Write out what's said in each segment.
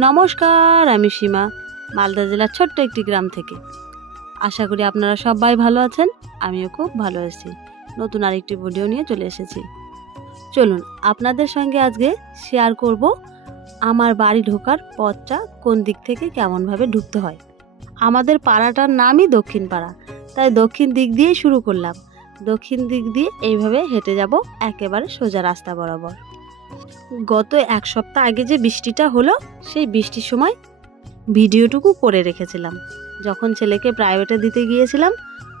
নমস্কার, আমি সীমা, মালদা জেলার ছোট্ট একটি গ্রাম থেকে। আশা করি আপনারা সবাই ভালো আছেন। আমিও খুব ভালো আছি। নতুন আরেকটি ভিডিও নিয়ে চলে এসেছি। চলুন আপনাদের সঙ্গে আজকে শেয়ার করব আমার বাড়ি ঢোকার পথটা কোন দিক থেকে কেমনভাবে ঢুকতে হয়। আমাদের পাড়াটার নামই দক্ষিণ পাড়া, তাই দক্ষিণ দিক দিয়েই শুরু করলাম। দক্ষিণ দিক দিয়ে এইভাবে হেঁটে যাব একেবারে সোজা রাস্তা বরাবর। গত এক সপ্তাহ আগে যে বৃষ্টিটা হলো, সেই বৃষ্টির সময় ভিডিওটুকু করে রেখেছিলাম। যখন ছেলেকে প্রাইভেটে দিতে গিয়েছিলাম,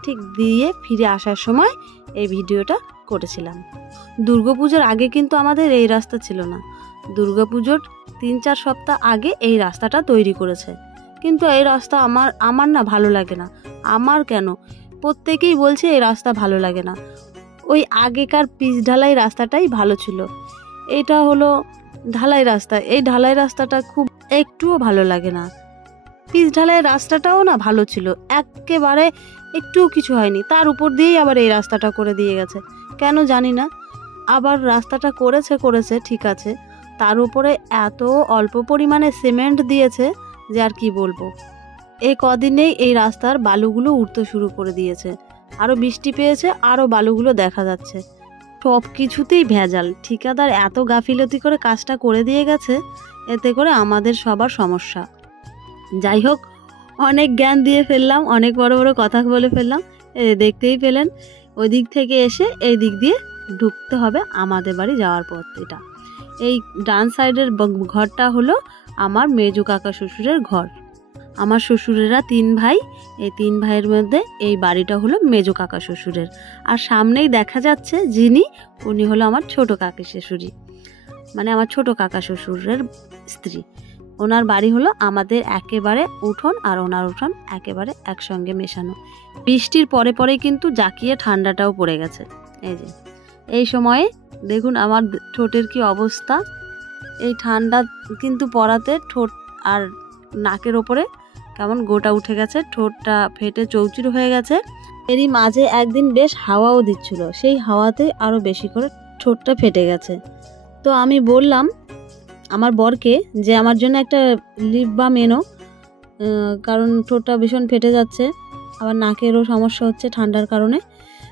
ঠিক দিয়ে ফিরে আসার সময় এই ভিডিওটা করেছিলাম। দুর্গাপুজোর আগে কিন্তু আমাদের এই রাস্তা ছিল না। দুর্গাপুজোর 3-4 সপ্তাহ আগে এই রাস্তাটা তৈরি করেছে, কিন্তু এই রাস্তা আমার না ভালো লাগে না। আমার কেন, প্রত্যেকেই বলছে এই রাস্তা ভালো লাগে না। ওই আগেকার পিচ ঢালাই রাস্তাটাই ভালো ছিল। এটা হলো ঢালাই রাস্তা, এই ঢালাই রাস্তাটা খুব একটুও ভালো লাগে না। পিচ ঢালাই রাস্তাটাও না ভালো ছিল, একেবারে একটুও কিছু হয়নি। তার উপর দিয়েই আবার এই রাস্তাটা করে দিয়ে গেছে, কেন জানি না। আবার রাস্তাটা করেছে ঠিক আছে, তার উপরে এত অল্প পরিমাণে সিমেন্ট দিয়েছে যে আর কি বলবো। এই কদিনেই এই রাস্তার বালুগুলো উঠতে শুরু করে দিয়েছে। আরও বৃষ্টি পেয়েছে, আরও বালুগুলো দেখা যাচ্ছে। সব কিছুতেই ভেজাল। ঠিকাদার এত গাফিলতি করে কাজটা করে দিয়ে গেছে, এতে করে আমাদের সবার সমস্যা। যাই হোক, অনেক জ্ঞান দিয়ে ফেললাম, অনেক বড় বড় কথা বলে ফেললাম। দেখতেই পেলেন, ওই দিক থেকে এসে এই দিক দিয়ে ঢুকতে হবে আমাদের বাড়ি যাওয়ার পথ। এটা এই ডান সাইডের ঘরটা হলো আমার মেজো কাকা শ্বশুরের ঘর। আমার শ্বশুরেরা 3 ভাই, এই 3 ভাইয়ের মধ্যে এই বাড়িটা হলো মেজো কাকা শ্বশুরের। আর সামনেই দেখা যাচ্ছে যিনি, উনি হলো আমার ছোট কাকি শাশুড়ি, মানে আমার ছোট কাকা শ্বশুরের স্ত্রী। ওনার বাড়ি হলো আমাদের একেবারে উঠোন আর ওনার উঠোন একেবারে একসঙ্গে মেশানো। বৃষ্টির পরে পরে কিন্তু জাকিয়ে ঠান্ডাটাও পড়ে গেছে। এই যে এই সময়ে দেখুন আমার ঠোঁটের কি অবস্থা। এই ঠান্ডা কিন্তু পড়াতে ঠোঁট আর নাকের ওপরে কেমন গোটা উঠে গেছে, ঠোঁটটা ফেটে চৌচির হয়ে গেছে। এরই মাঝে একদিন বেশ হাওয়াও দিচ্ছিল, সেই হাওয়াতে আরও বেশি করে ঠোঁটটা ফেটে গেছে। তো আমি বললাম আমার বরকে যে আমার জন্য একটা লিপ বাম এনো, কারণ ঠোঁটটা ভীষণ ফেটে যাচ্ছে, আবার নাকেরও সমস্যা হচ্ছে ঠান্ডার কারণে।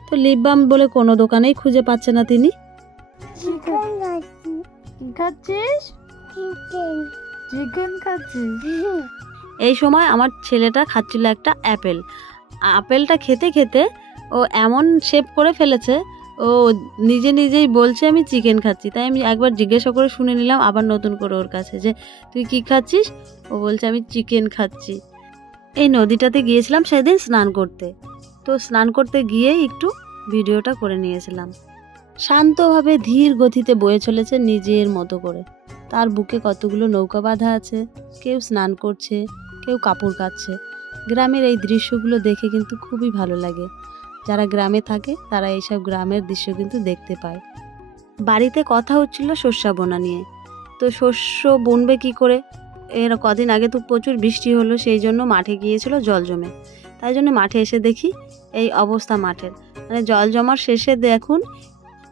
তো লিপ বাম বলে কোনো দোকানেই খুঁজে পাচ্ছে না তিনি। এই সময় আমার ছেলেটা খাচ্ছিল একটা আপেলটা খেতে খেতে ও এমন শেপ করে ফেলেছে, ও নিজেই বলছে আমি চিকেন খাচ্ছি। তাই আমি একবার জিজ্ঞাসা করে শুনে নিলাম আবার নতুন করে ওর কাছে, যে তুই কি খাচ্ছিস? ও বলছে আমি চিকেন খাচ্ছি। এই নদীটাতে গিয়েছিলাম সেদিন স্নান করতে, তো স্নান করতে গিয়েই একটু ভিডিওটা করে নিয়েছিলাম। শান্তভাবে ধীর গতিতে বয়ে চলেছে নিজের মতো করে। তার বুকে কতগুলো নৌকা বাঁধা আছে, কেউ স্নান করছে, কেউ কাপড় কাচছে। গ্রামের এই দৃশ্যগুলো দেখে কিন্তু খুবই ভালো লাগে। যারা গ্রামে থাকে তারা এইসব গ্রামের দৃশ্য কিন্তু দেখতে পায়। বাড়িতে কথা হচ্ছিল শস্য বোনা নিয়ে। তো শস্য বুনবে কি করে? এর কদিন আগে তো প্রচুর বৃষ্টি হলো, সেই জন্য মাঠে গিয়েছিল জল জমে। তাই জন্য মাঠে এসে দেখি এই অবস্থা মাঠের, মানে জল জমার শেষে দেখুন,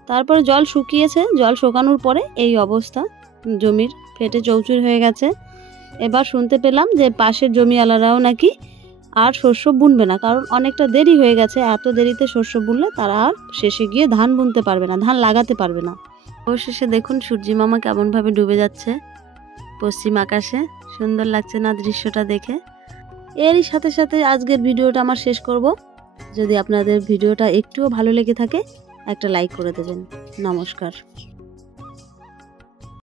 তারপরে জল শুকিয়েছে, জল শুকানোর পরে এই অবস্থা, জমির ফেটে চৌচুর হয়ে গেছে। এবার শুনতে পেলাম যে পাশের জমিওয়ালারাও নাকি আর শস্য বুনবে না, কারণ অনেকটা দেরি হয়ে গেছে। এত দেরিতে শস্য বুনলে তারা আর শেষে গিয়ে ধান বুনতে পারবে না, ধান লাগাতে পারবে না। অবশেষে দেখুন সূর্যি মামা কেমনভাবে ডুবে যাচ্ছে পশ্চিম আকাশে। সুন্দর লাগছে না দৃশ্যটা দেখে? এরই সাথে সাথে আজকের ভিডিওটা আমার শেষ করব। যদি আপনাদের ভিডিওটা একটুও ভালো লেগে থাকে, একটা লাইক করে দেবেন। নমস্কার।